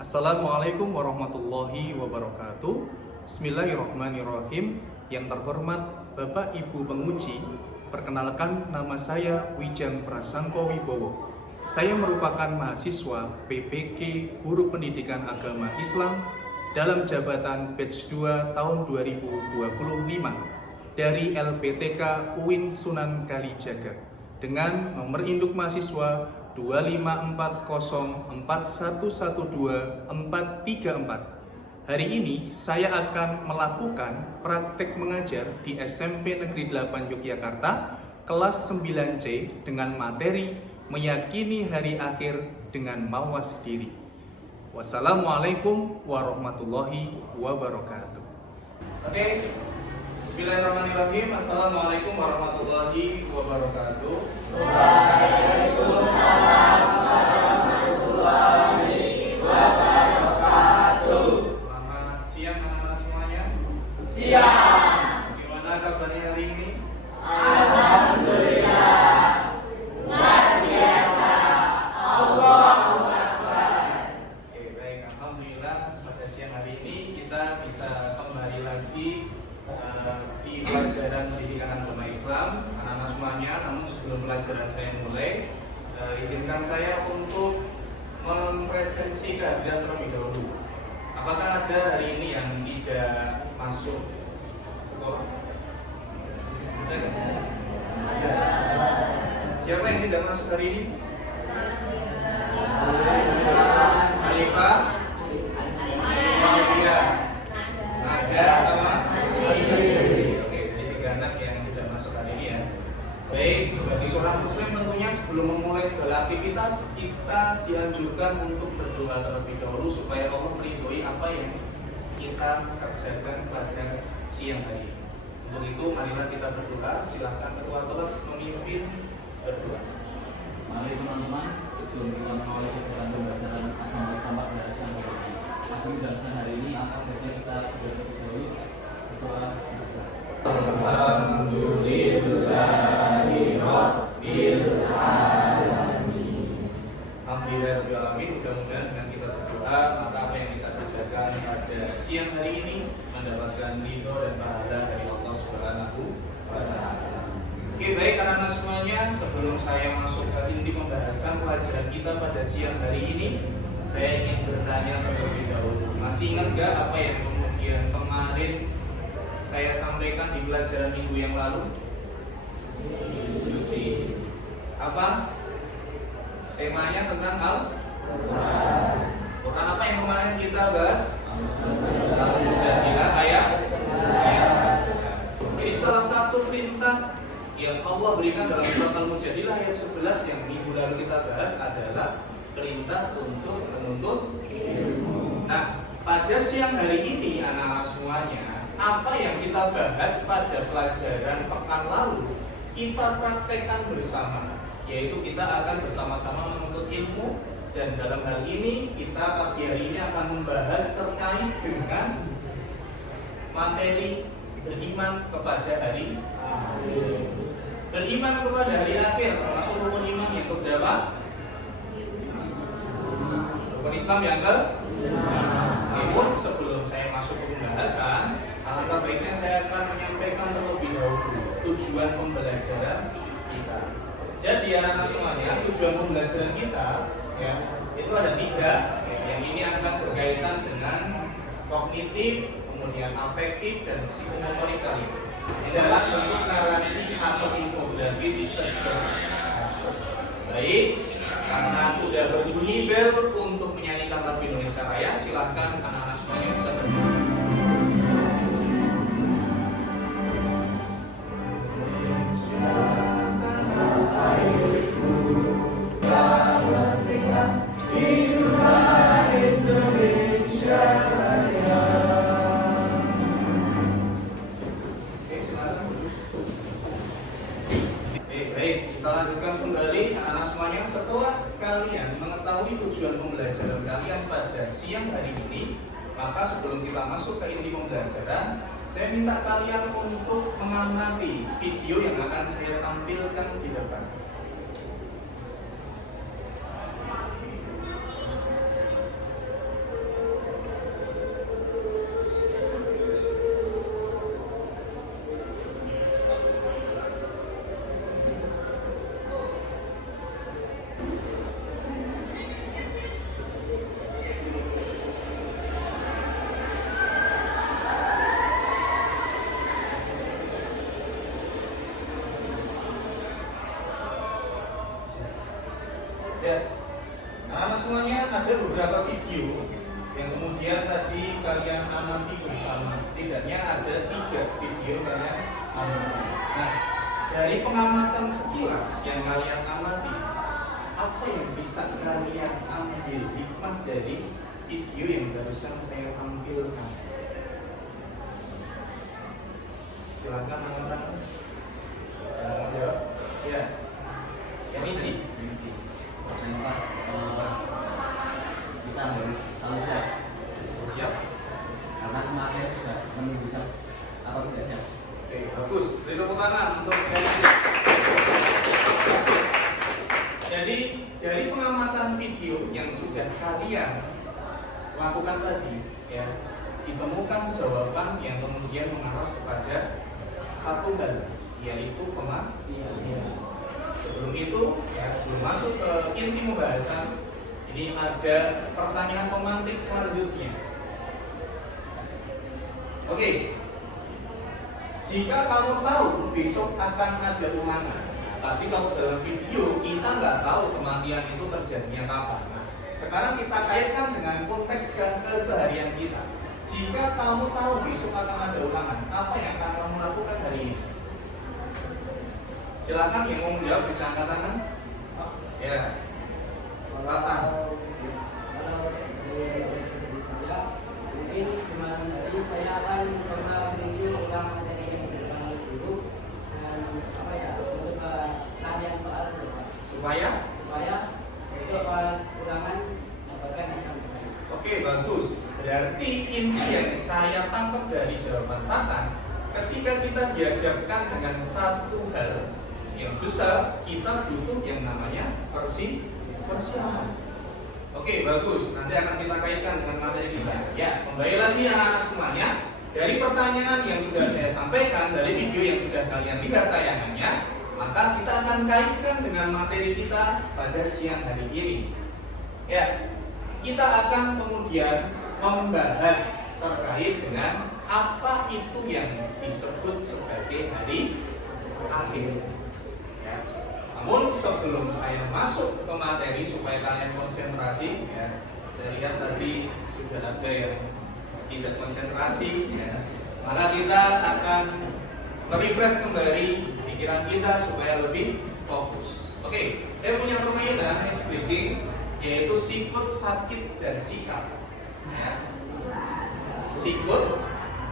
Assalamualaikum warahmatullahi wabarakatuh. Bismillahirrahmanirrahim. Yang terhormat Bapak Ibu penguji, perkenalkan nama saya Wijang Prasangko Wibowo. Saya merupakan mahasiswa PPK Guru Pendidikan Agama Islam dalam jabatan Batch 2 tahun 2025 dari LPTK UIN Sunan Kalijaga dengan nomor induk mahasiswa 25404112434. Hari ini saya akan melakukan praktek mengajar di SMP Negeri 8 Yogyakarta kelas 9C dengan materi meyakini hari akhir dengan mawas diri. Wassalamualaikum warahmatullahi wabarakatuh. Oke, Bismillahirrahmanirrahim. Assalamualaikum warahmatullahi wabarakatuh. Waalaikumsalam warahmatullahi wabarakatuh. Selamat siang anak-anak semuanya. Siang. Gimana kabarnya hari ini? Alhamdulillah. Luar biasa. Allahu Akbar. Oke, baik. Alhamdulillah pada siang hari ini kita bisa kembali lagi di pelajaran pendidikan agama Islam anak-anak semuanya. Namun sebelum pelajaran saya mulai, izinkan saya untuk mempresentasikan terlebih dahulu. Apakah ada hari ini yang tidak masuk sekolah? Ada nggak? Ada. Siapa yang tidak masuk hari ini? Alifah, Alifia, Naja, sama? Oke, jadi 3 anak yang tidak masuk hari ini ya. Baik, sebagai seorang muslim tentunya sebelum memulai segala aktivitas kita dianjurkan untuk berdoa terlebih dahulu supaya Allah meridhoi apa yang kita kerjakan pada siang hari ini. Untuk itu marilah kita berdoa. Silakan ketua kelas memimpin berdoa. Mari teman-teman, sebelum kita mengawali kegiatan pembelajaran sampai pada siang hari ini, apa saja kita berdoa dulu. Berdoa. Alhamdulillahi Rabbil Alamin. Alhamdulillahirrahmanirrahim. Mudah-mudahan dengan kita berdoa maka apa yang kita kerjakan pada siang hari ini mendapatkan ridho dan pahala dari Allah Subhanahu wa Ta'ala. Oke, baik anak-anak semuanya, sebelum saya masuk ke inti pembahasan pelajaran kita pada siang hari ini, saya ingin bertanya terlebih dahulu. Masih ingat nggak apa yang kemudian kemarin saya sampaikan di pelajaran minggu yang lalu? Apa? Temanya tentang Al-Quran. Quran apa yang kemarin kita bahas? Al-Mujadilah ayat 11. Jadi salah satu perintah yang Allah berikan dalam surat Al-Mujadilah ayat 11 yang minggu lalu kita bahas adalah perintah untuk menuntut ilmu. Nah, pada siang hari ini anak-anak semuanya, apa yang kita bahas pada pelajaran pekan lalu kita praktekkan bersama, yaitu kita akan bersama-sama menuntut ilmu. Dan dalam hal ini kita pagi hari ini akan membahas terkait dengan materi beriman kepada hari akhir. Beriman kepada hari akhir termasuk rukun iman yang keberapa? Rukun Islam yang ke? Namun sebelum saya masuk ke pembahasan, alangkah baiknya saya akan menyampaikan terlebih dahulu tujuan pembelajaran kita. Jadi anak-anak semuanya, tujuan pembelajaran kita ya, itu ada 3 ya, yang ini akan berkaitan dengan kognitif, kemudian afektif dan psikomotorik kalian. Ini adalah bentuk narasi atau infografis baik, karena sudah berbunyi bel untuk menyanyikan lagu Indonesia Raya, silahkan anak-anak semuanya bisa berdiri. Baik, kita lanjutkan kembali anak-anak semuanya. Setelah kalian mengetahui tujuan pembelajaran kalian pada siang hari ini, maka sebelum kita masuk ke inti pembelajaran, saya minta kalian untuk mengamati video yang akan saya tampilkan di depan. beberapa video yang kemudian tadi kalian amati bersama. Setidaknya ada 3 video yang kalian amati. Nah, dari pengamatan sekilas yang kalian amati, apa yang bisa kalian ambil hikmah dari video yang barusan saya tampilkan? Silakan angkat. Jawab. Ya. Yang ini. Kita harus selalu siap. Siap. Karena kemarin sudah menunggu siap atau tidak siap. Oke, bagus. Beri tepuk tangan untuk Nancy. Jadi dari pengamatan video yang sudah kalian lakukan tadi, ya, ditemukan jawaban yang kemudian mengarah kepada satu hal, yaitu kematian. Sebelum itu, ya, sebelum masuk ke inti pembahasan, ini ada pertanyaan pemantik selanjutnya. Oke, jika kamu tahu besok akan ada ulangan, tapi kalau dalam video kita nggak tahu kematian itu terjadinya kapan. Nah, sekarang kita kaitkan dengan konteks keseharian kita. Jika kamu tahu besok akan ada ulangan, apa yang akan kamu lakukan hari ini? Silakan yang mau menjawab bisa angkat tangan. Ya, Ratan. Mungkin cuma tadi saya akan coba review ulang materi yang diberikan oleh guru dan untuk latihan soal Supaya besok pas ulangan akan disampaikan. Oke, bagus. Berarti inti yang saya tangkap dari jawaban Ratan, ketika kita dihadapkan dengan satu hal yang besar, kita butuh yang namanya persiapan. Oke, bagus. Nanti akan kita kaitkan dengan materi kita. Ya, kembali lagi anak-anak semuanya. Dari pertanyaan yang sudah saya sampaikan, dari video yang sudah kalian lihat tayangannya, maka kita akan kaitkan dengan materi kita pada siang hari ini. Ya, kita akan kemudian membahas terkait dengan apa itu yang disebut sebagai hari akhir. Ya. Namun sebelum saya masuk ke materi supaya kalian konsentrasi, ya, saya lihat tadi sudah ada yang tidak konsentrasi, ya. Maka kita akan refresh kembali pikiran kita supaya lebih fokus. Oke, saya punya permainan ice breaking, yaitu sikut, sakit, dan sikap. Ya. Sikut,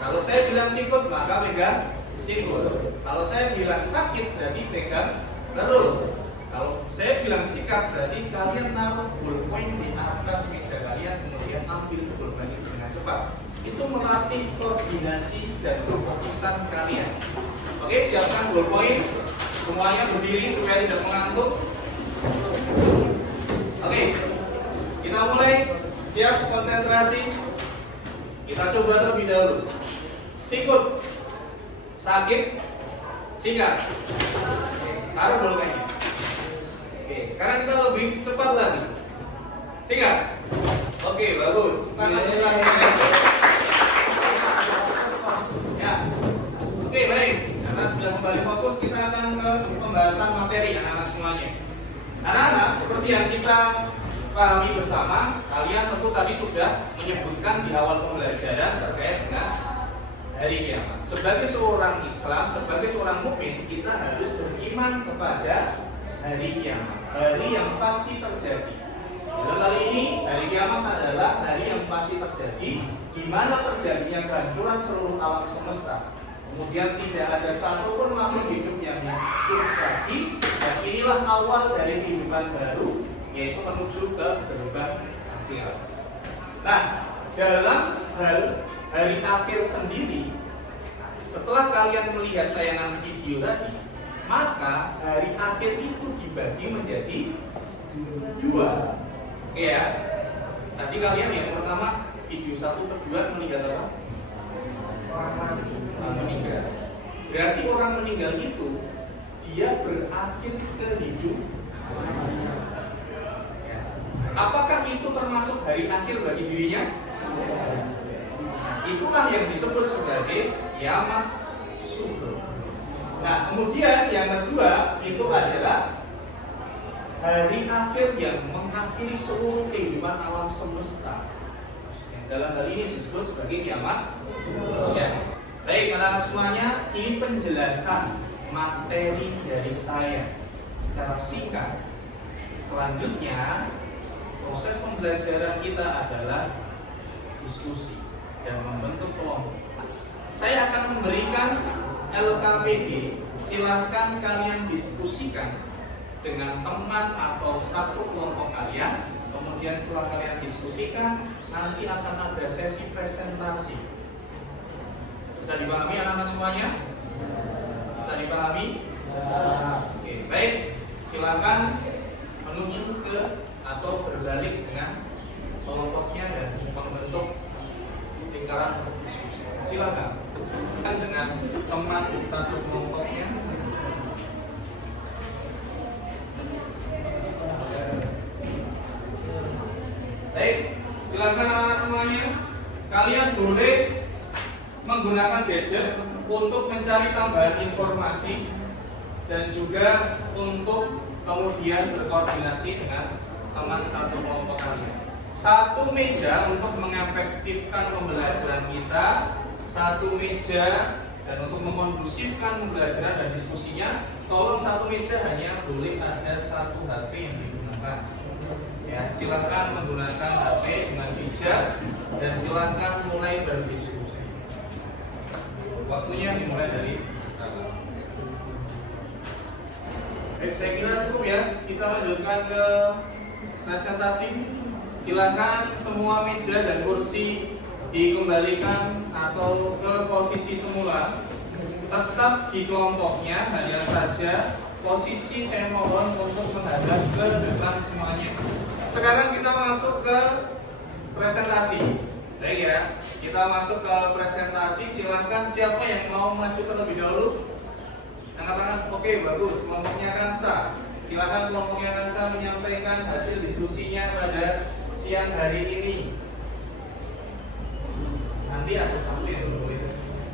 kalau saya bilang sikut maka pegang sikut. Kalau saya bilang sakit berarti pegang terus. Kalau saya bilang sikap berarti kalian naruh ballpoint di atas meja kalian, kemudian ambil ballpoint itu dengan cepat. Itu melatih koordinasi dan kefokusan kalian. Oke, siapkan ballpoint. Semuanya berdiri supaya tidak mengantuk. Oke, kita mulai. Siap, konsentrasi. Kita coba terlebih dahulu. Sikut, sakit, sikat. Taruh dulu kayaknya. Oke, sekarang kita lebih cepat lagi. Sikat. Oke, bagus. Ya. Oke, baik. Karena sudah kembali fokus, kita akan ke pembahasan materi anak-anak semuanya. Anak-anak, seperti yang kita pahami bersama, kalian tentu tadi sudah menyebutkan di awal pembelajaran terkait dengan hari kiamat. Sebagai seorang Islam, sebagai seorang mukmin, kita harus beriman kepada hari kiamat, hari yang pasti terjadi. Dalam hal ini, hari kiamat adalah hari yang pasti terjadi, di mana terjadinya kehancuran seluruh alam semesta. Kemudian tidak ada satupun makhluk hidup yang hidup lagi, dan inilah awal dari kehidupan baru, yaitu menuju ke gerbang akhirat. Nah, dalam hal hari akhir sendiri, setelah kalian melihat tayangan video tadi, maka hari akhir itu dibagi menjadi 2. Oke ya. Tadi kalian yang pertama video 1 ke 2 melihat apa? Orang meninggal. Berarti orang meninggal itu dia berakhir kehidupan. Ya. Apakah itu termasuk hari akhir bagi dirinya? Itulah yang disebut sebagai kiamat sughra. Nah, kemudian yang kedua itu adalah hari akhir yang mengakhiri seluruh kehidupan alam semesta. Dalam hal ini disebut sebagai kiamat. Ya. Baik, anak-anak semuanya, ini penjelasan materi dari saya secara singkat. Selanjutnya, proses pembelajaran kita adalah diskusi dan membentuk kelompok. Saya akan memberikan LKPD, silahkan kalian diskusikan dengan teman atau satu kelompok kalian. Kemudian setelah kalian diskusikan, nanti akan ada sesi presentasi. Bisa dipahami anak-anak semuanya? Bisa dipahami? Oke, baik. Silakan menuju ke atau berbalik dengan kelompoknya dan membentuk lingkaran untuk diskusi. Silakan. Kan dengan teman satu kelompoknya. Baik, silakan anak-anak semuanya. Kalian boleh menggunakan gadget untuk mencari tambahan informasi dan juga untuk kemudian berkoordinasi dengan teman satu kelompok kalian. Satu meja untuk mengefektifkan pembelajaran kita, satu meja dan untuk mengkondusifkan pembelajaran dan diskusinya, tolong satu meja hanya boleh ada satu HP yang digunakan. Ya, silakan menggunakan HP dengan bijak dan silakan mulai berdiskusi. Waktunya dimulai dari sekarang. Baik, saya kira cukup ya. Kita lanjutkan ke presentasi. Silakan semua meja dan kursi dikembalikan atau ke posisi semula. Tetap di kelompoknya, hanya saja posisi saya mohon untuk menghadap ke depan semuanya. Sekarang kita masuk ke presentasi. Baik ya, kita masuk ke presentasi. Silahkan siapa yang mau maju terlebih dahulu? Angkat tangan. Oke, bagus. Kelompoknya Kansa. Silahkan kelompoknya Kansa menyampaikan hasil diskusinya pada siang hari ini. Nanti ada satu yang boleh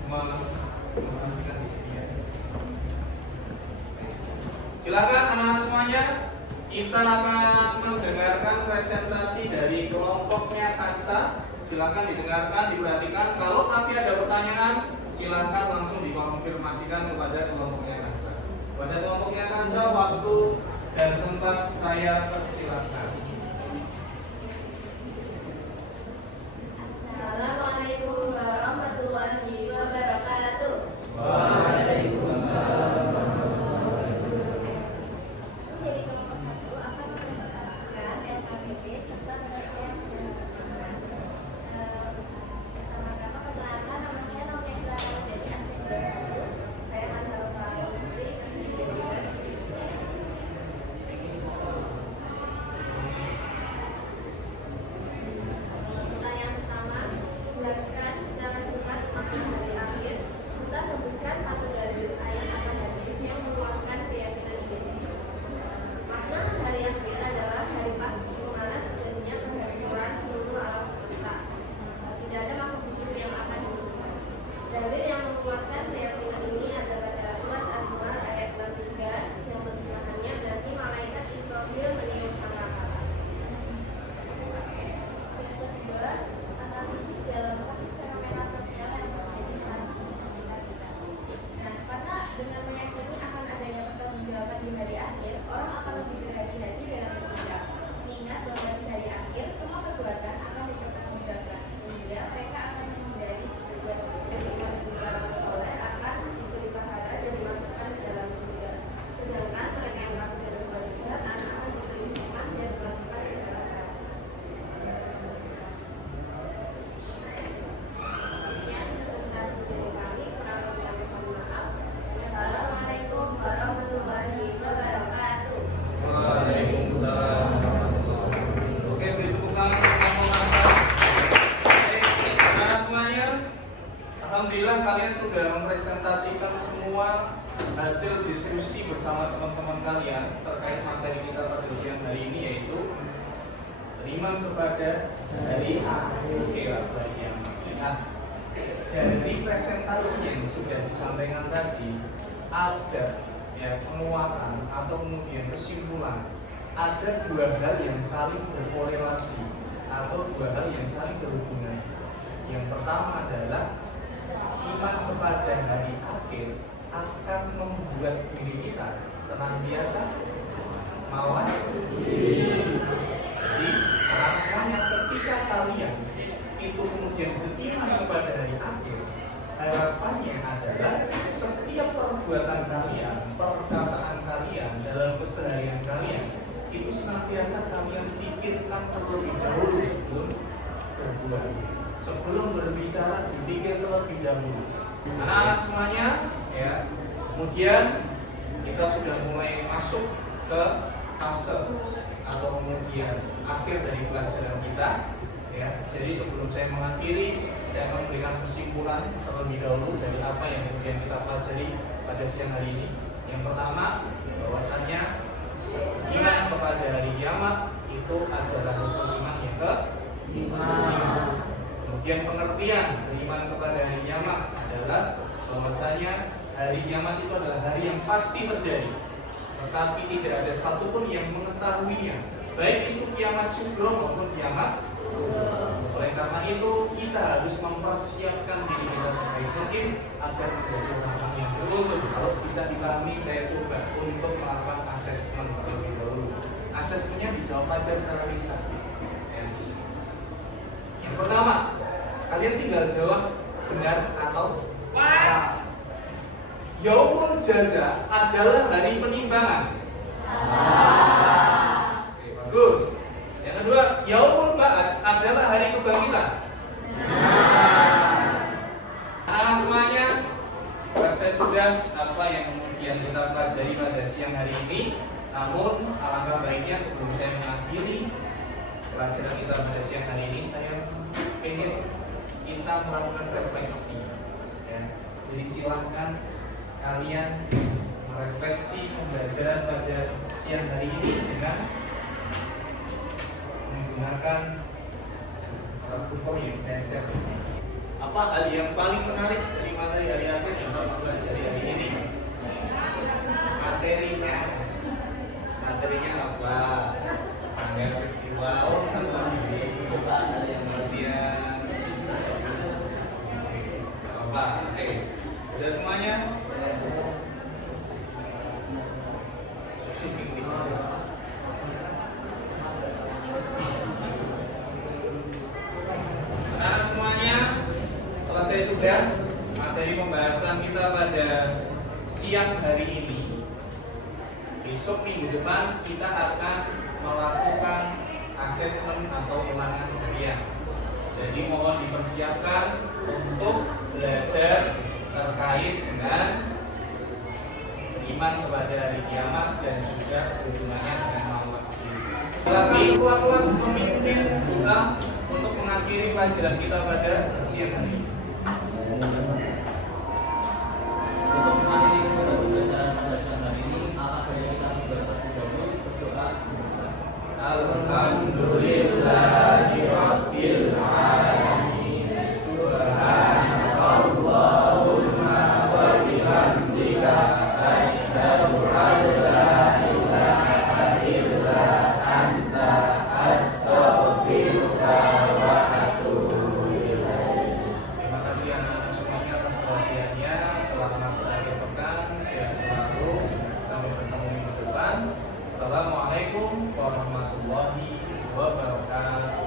menyampaikan di sini ya. Silakan anak-anak semuanya. Kita akan mendengarkan presentasi dari kelompoknya Kansa. Silakan didengarkan, diperhatikan. Kalau nanti ada pertanyaan, silakan langsung dikonfirmasikan kepada kelompoknya Kansa. Pada kelompoknya Kansa, waktu dan tempat saya persilakan. Assalamualaikum warahmatullahi wabarakatuh. Dari kelompok 1 akan mempresentasikan LKPD serta mereka yang sudah berkenan. Pertama-tama perkenalkan, nama saya Novia dari Aksi 21. Saya Hansal Selalu Putri, Pertanyaan pertama, jelaskan secara singkat makna hari akhir. Kita sebutkan satu dalil ayat atau hadis yang menguatkan keyakinan ini. Makna hari akhir adalah hari pasti di mana terjadinya penghancuran seluruh alam semesta. Tidak ada makhluk hidup yang akan hidup. Dalil yang menguatkan keyakinan ini adalah dalam surat Az-Zumar ayat 23 yang terjemahannya berarti malaikat Israfil meniup sangkakala. Yang kedua, analisis dalam kasus fenomena sosial yang terjadi saat ini di sekitar kita. Nah, karena dengan meyakini akan adanya pertanggungjawaban di hari akhir, orang akan lebih berhati-hati dalam bertindak. Mengingat bahwa di hari akhir semua perbuatan akan dipertanggungjawabkan, sehingga mereka akan menghindari berbuat dosa dengan beramal soleh akan diberi pahala dan dimasukkan ke dalam surga. Sedangkan mereka yang takut dan berbuat kejahatan akan diberi hukuman dan dimasukkan ke dalam neraka. Sekian presentasi dari kami, kurang lebih kami mohon maaf. Wassalamualaikum warahmatullahi wabarakatuh. Waalaikumsalam. Oke, beri tepuk tangan untuk kelompok Kansa. Oke, anak semuanya. Alhamdulillah kalian sudah mempresentasikan semua hasil diskusi bersama teman-teman kalian terkait materi kita pada siang hari ini, yaitu beriman kepada hari akhir. Nah, dari presentasi yang sudah disampaikan tadi ada ya penguatan atau kemudian kesimpulan ada dua hal yang saling berkorelasi atau dua hal yang saling berhubungan. Yang pertama adalah iman kepada hari akhir akan membuat diri kita senantiasa mawas diri. Jadi semuanya ketika kalian itu kemudian beriman kepada hari akhir, harapannya adalah setiap perbuatan kalian, perkataan kalian dalam keseharian kalian itu senantiasa kalian pikirkan terlebih dahulu sebelum berbuat, sebelum berbicara dipikir terlebih dahulu. Anak-anak semuanya, ya. Kemudian kita sudah mulai masuk ke fase atau kemudian akhir dari pelajaran kita, ya. Jadi sebelum saya mengakhiri, saya akan memberikan kesimpulan terlebih dahulu dari apa yang kemudian kita pelajari pada siang hari ini. Yang pertama, bahwasannya iman kepada hari kiamat itu adalah rukun iman yang ke-5. Kemudian pengertian iman kepada hari kiamat adalah bahwasanya hari kiamat itu adalah hari yang pasti terjadi, tetapi tidak ada satupun yang mengetahuinya, baik itu kiamat sugro maupun kiamat kubro. Oleh karena itu kita harus mempersiapkan diri kita sebaik mungkin agar menjadi orang yang beruntung. Kalau bisa dipahami, saya coba untuk melakukan asesmen terlebih dahulu. Asesmennya dijawab aja secara lisan. Yang pertama, kalian tinggal jawab benar atau salah. Yaumul jaza adalah hari penimbangan. Oke, bagus. Yang kedua, yaumul ba'ats adalah hari kebangkitan. Anak semuanya, selesai sudah apa yang kemudian kita pelajari pada siang hari ini. Namun alangkah baiknya sebelum saya mengakhiri pelajaran kita pada siang hari ini, saya ingin kita melakukan refleksi, ya. Jadi silahkan kalian merefleksi pembelajaran pada siang hari ini dengan menggunakan alat ukur yang saya share. Apa hal yang paling menarik dari materi hari akhir yang kita pelajari hari ini? Materinya apa? Tanggal peristiwa, sama kemudian apa? Oke, sudah semuanya? Nah semuanya, selesai sudah materi pembahasan kita pada siang hari ini. Besok minggu depan kita akan melakukan asesmen atau ulangan harian. Jadi mohon dipersiapkan untuk belajar terkait dengan iman kepada hari kiamat dan juga hubungannya dengan mawas diri. Lagi ketua kelas memimpin doa untuk mengakhiri pelajaran kita pada siang hari ini. Untuk mengakhiri pembelajaran pada siang hari ini, alangkah baiknya kita terlebih dahulu berdoa. Alhamdulillahi Rabbil Alamin. Subhanakallahumma wa bihamdika asyhadu an la ilaha illa anta astaghfiruka wa atubu ilaik. Terima kasih anak-anak semuanya atas perhatiannya. Selamat berakhir pekan, sehat selalu. Sampai bertemu minggu depan. Assalamualaikum warahmatullahi wabarakatuh.